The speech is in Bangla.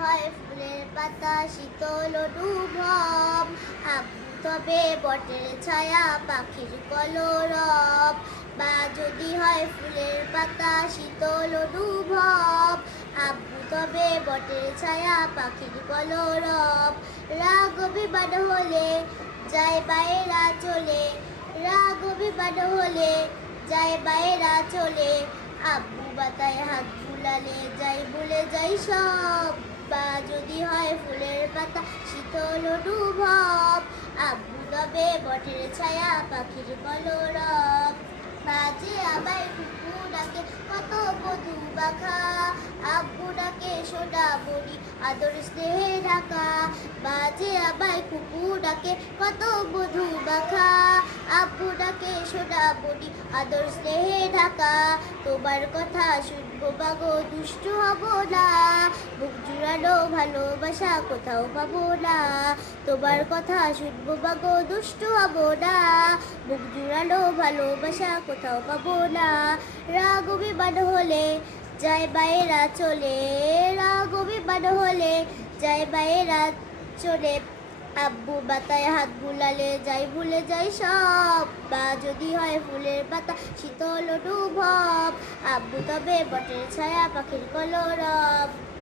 হয় ফুলের পাতা শীতল অনুভব, আব্বু তবে বটের ছায়া পাখির কলরব। বা যদি হয় ফুলের পাতা শীতল অনুভব, আব্বু তবে বটের ছায়া পাখির কলরব। রাগ অভিমান হলে যায় বাইরা চলে, রাগ অভিমান হলে যায় বাইরা চলে, আব্বু বাতায় হাত বুলালে যাই ভুলে যাই সব। বা যদি হয় ফুলের পাতা শীতল অনুভব, আব্বু তবে বটের ছায়া পাখির কলরব। বাজে আবার কুকুর ডাকে কত বধু বাখা, আব্বু ডাকে সোনা বড়ি আদর স্নেহে ঢাকা। বাজে আবার কুকুর ডাকে কত বধু বাখা, আব্বু ডাকে সোনা বড়ি আদর স্নেহে ঢাকা। তোমার কথা শুনবো বাগো দুষ্টু হব না, বুক জুড়ানো ভালোবাসা কোথাও পাবো না। তোমার কথা শুনবো বাগো দুষ্টু হব না, বুক জুড়ানো ভালোবাসা কোথাও পাবো না। রাগ অভিমান হলে যায় বাইরা চলে, রাগ অভিমান হলে যায় বাইরা চলে, আব্বু বাতায় হাত বুলালে যাই ভুলে যাই সব। বা যদি হয় ফুলের পাতা শীতল অনুভব, আব্বু তবে বটের ছায়া পাখির কলরব।